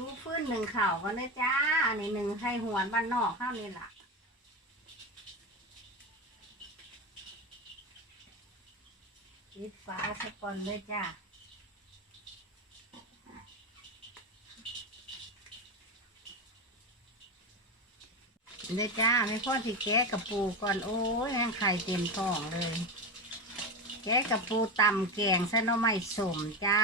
จูฟื้นหนึ่งเข่าวก็เลยจ้า อันนี้หนึ่งให้หวนบ้านนอกข้าวนี่ล่ะปิดฟ้าสะก่อนเลยจ้าเลยจ้าไม่พ่อที่แกะกับปูก่อนโอ้ยแห้งไข่เต็มท้องเลย แกะกับปูตำแกงใส่หน่อไม้สมจ้า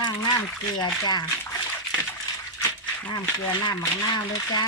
ล้างน้ำเกลือจ้า น้ำเกลือน้ำหมักน้าเลยจ้า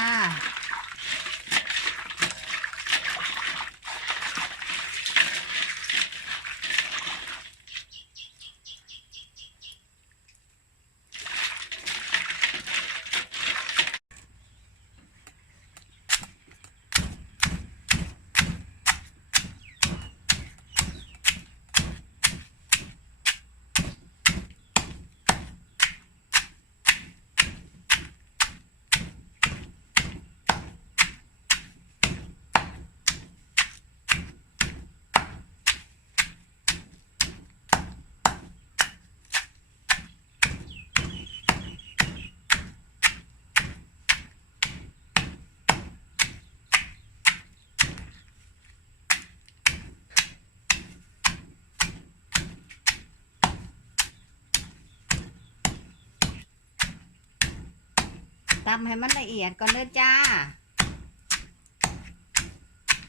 ำให้มันละเอียดก่อนเด้อจ้า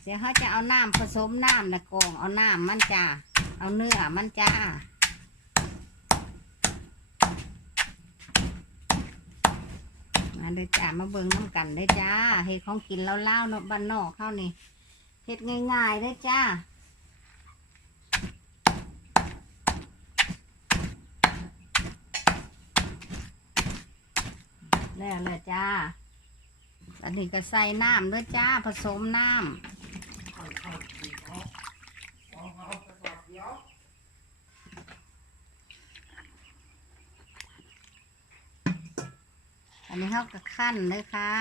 เดี๋ยวเขาจะเอาน้ำผสมน้ำนะกองเอาน้ำมันจ้า เอาเนื้อมันจ้ามาเด้อจ้ามาเบิ่งน้ำกันเด้อจ้าเฮ็ดของกินเล่าๆเนาะบ้านนอกเข้านี่เฮ็ดง่ายๆเด้อจ้า แล้วเลยจ้า อันนี้ก็ใส่น้ำด้วยจ้า ผสมน้ำอันนี้เขาก็ขั้นเลยค่ะ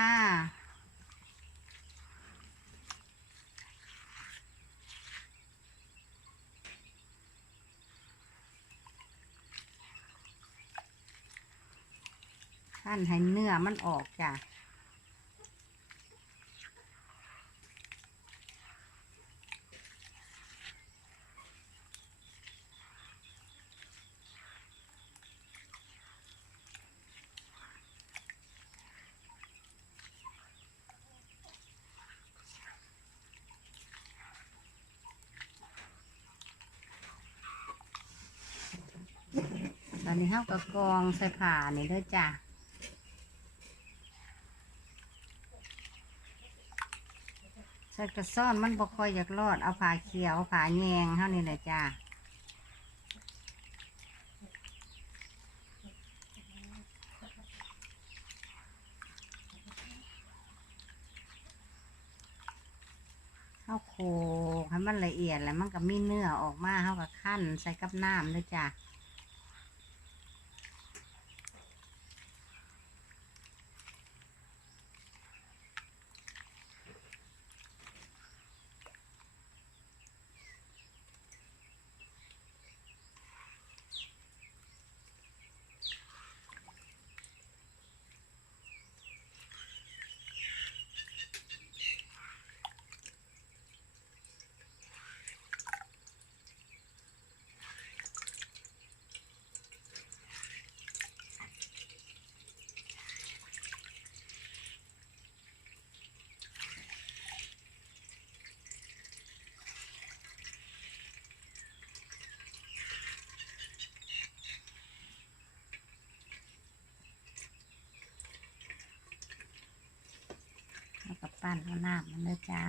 ขั้นให้เนื้อมันออกจ้ะตอนนี้เขาก็กรองใส่ผ่านี่ด้วยจ้ะ ใส่กระซ่อนมันบ่ค่อยอยากรอดเอาผ่าเขียวผ่าแยงเท่านี้แหละจ้าเข้าโคให้มันละเอียดแล้วมันก็มีเนื้อออกมาเข้ากับขั้นใส่กับน้ำเลยจ้านข้าวหน้ามันเลยจ้า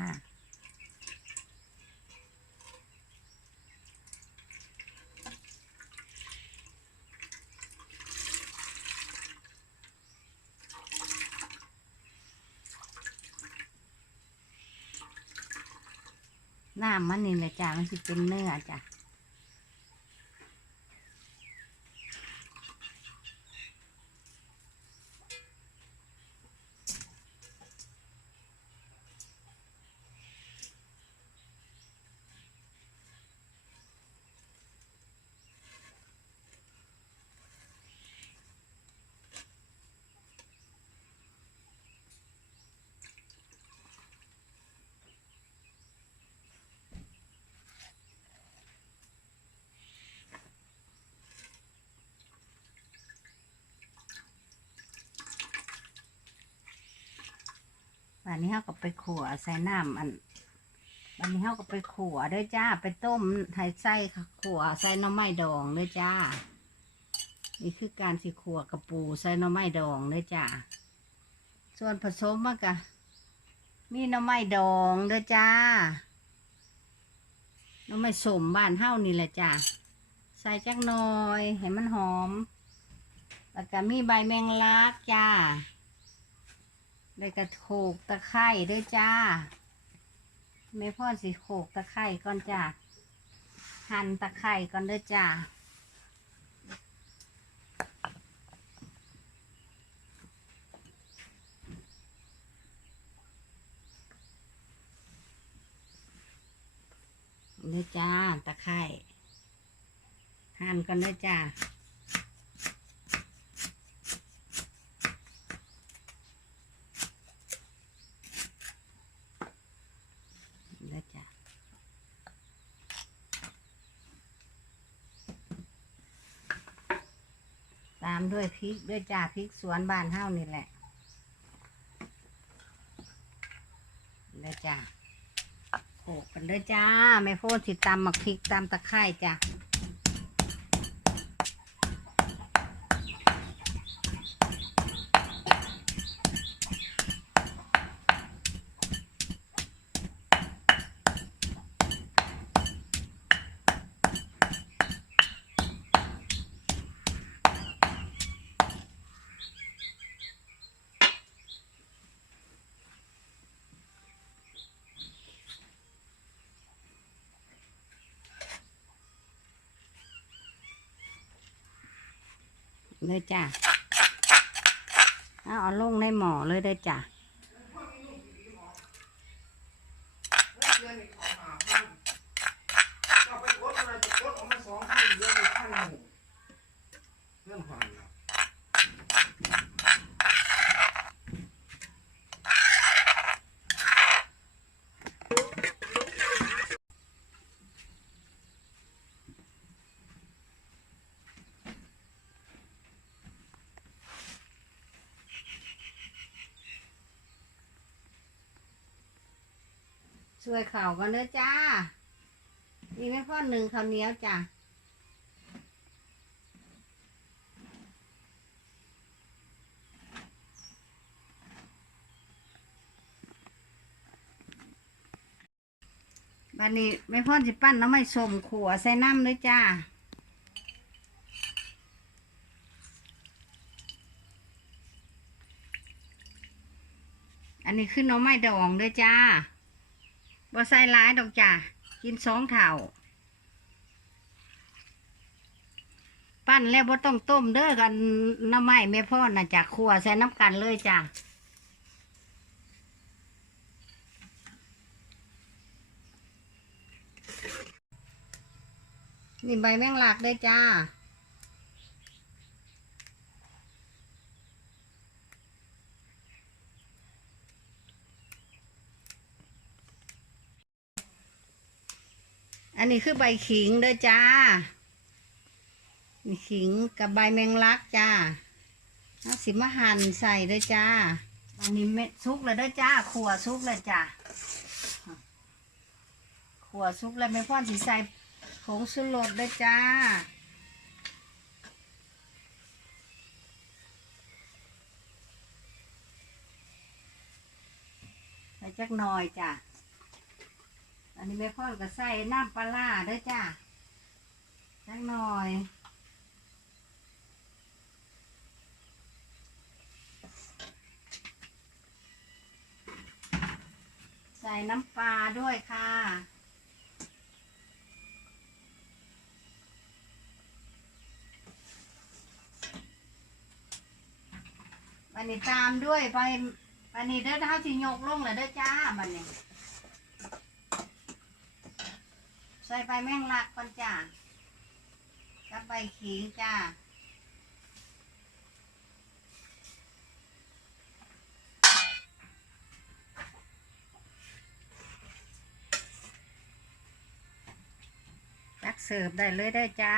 น้ำมันนี่แหละจ้า มันสิเป็นเนื้อจ้ะ วันนี้เขาก็ไปขั่วใส่น้ำอันวันนี้เขาก็ไปขั่วเด้วยจ้า ไปต้มไทยไส้ขั่วใส่น้ำไม้ดองเด้วยจ้า นี่คือการสิขั่วกระปูใส่น้ำไม้ดองเด้วยจ้า ส่วนผสมมากะมีน้ำไม้ดองเด้วยจ้า น้ำไม้สมบ้านเฮ้านี่แหละจ้า ใส่จักหน่อยให้มันหอม แล้วก็มีใบแมงลักจ้า ได้กระโขกตะไคร่ด้วยจ้าไม่พ่อสิโขกตะไคร่ก่อนจ้าหั่นตะไคร่ก่อนด้วยจ้าเด้อจ้าตะไคร่หั่นกันเด้อจ้า เด้อจ้า ตาม ด้วยพริกด้วยจ่าพริกสวนบ้านเฮ้านี่แหละเด้อจ้าโขกกันเลยจ้าแม่โฟนสิตำหมักพริกตำตะไคร่จ้า เลยจ้ะเอาเอาลงในหม้อเลยได้อจ้ะ เอาไปกดอะไรจะกดออกมาสองพันเดือนอีกพันหนึ่งเรื่องความนะ ช่วยเข่ากันเลยจ้านี่แม่พ่อหนึ่งข้าวเหนียวจ้ะบันนี้แม่พ่อสิปั้นน้ำไม่สมขัวใส่น้ำเลยจ้าอันนี้คือหน้ำไม้ดองเลยจ้า บ่ใส่ร้ายดอกจ้ะกินสองเท่าปั้นแล้วบ่ต้องต้มเด้อกันน้ำไม้แม่พ่อน่ะจ้ะขัวใส่น้ำกันเลยจ้ะนี่ใบแมงลักเด้จ้า นนี้คือใบขิงเด้อจ้าขิงกับใบแมงลักจ้าเอาสิมาหั่นใส่เด้อจ้า อันนี้เม็ดซุกเลยเด้อจ้าขัวซุกเลยจ้าขัวซุกเลยไม่พ่อนสิใส่ผงสุรสเด้อจ้าใส่จักหน่อยจ้า อันนี้แม่พ่อก็ใส่น้ำปลาร้าด้วยจ้าจักหน่อยใส่น้ำปลาด้วยค่ะ บันนี้ตามด้วยไปบันนี้เด้อเท้าที่ยกลงเลยเด้อจ้าบันนี้ ใส่ใบแมงลักก่อนจ้ากับใบขิงจ้าตักเสิร์ฟได้เลยได้จ้า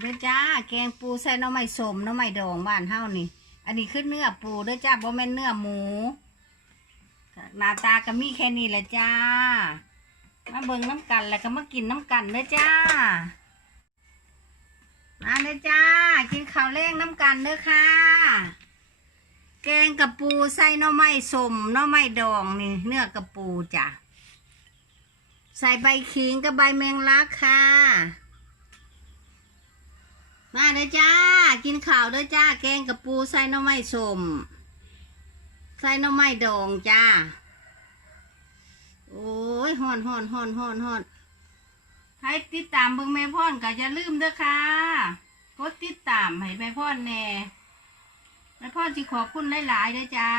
เด้อจ้า แกงปูใส่หน้ำไม้สมหน้ำไม้ดองบ้านเฮานี่ อันนี้คือเนื้อปูเด้อจ้าบ่แม่นเนื้อหมูหน้าตาก็มีแค่นี้แหละจ้า มาเบิ่งน้ำกันแล้วก็มากินน้ำกันเด้อจ้า มาเด้อจ้า กินข้าวแรงน้ำกันเด้อค่ะ แกงกับปูใส่หน้ำไม้สมหน้ำไม้ดองนี่ เนื้อกับปูจ้ะ ใส่ใบขิงกับใบแมงลักค่ะ มาเด้อจ้า กินข้าวเด้อจ้า แกงกับปูใส่หน้ำไม้สมใส่หน้ำไม้ดองจ้า โอ้ยฮอนฮอนฮอนฮอนฮอนให้ติดตามเบิ่งแม่พ่อนก็อย่าลืมเด้อค่ะ กดติดตามให้แม่พ่อนแน่แม่พ่อนสิขอบคุณหลายๆเด้อจ้า